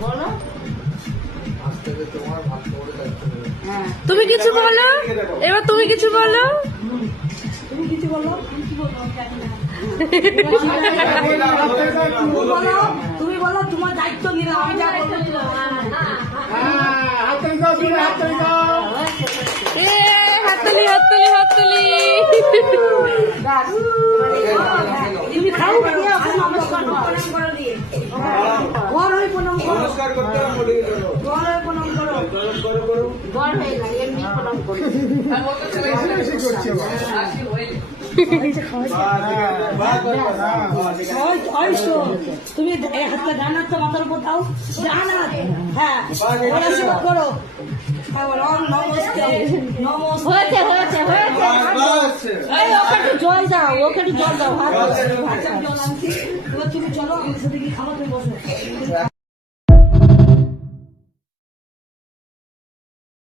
বলো তুমি কিছু বলো, এবার তুমি কিছু বলো। তুমি কিছু বলো তুমি বলো তোমার দায়িত্ব নিলাম আমি যা বলবো হাততালি হাততালি হাততালি। তুমি খাও নমস্কার করো দিয়ে ঘর হয়ে প্রণাম করো নমস্কার করতে হবে ঘর হয়ে প্রণাম করো ঘর হয়ে না এমনি প্রণাম করো তুমি হাতটা ডান হাতটা মাথার উপর দাও ডান হাত হ্যাঁ আশীর্বাদ করো নমস্কার নমস্কার হয়েছে হয়েছে হয়েছে। এই ওকে একটু জল দাও ওকে একটু জল দাও হাত জল আনছি এবার তুমি চলো আমার সাথে কি খাবো তুমি বসো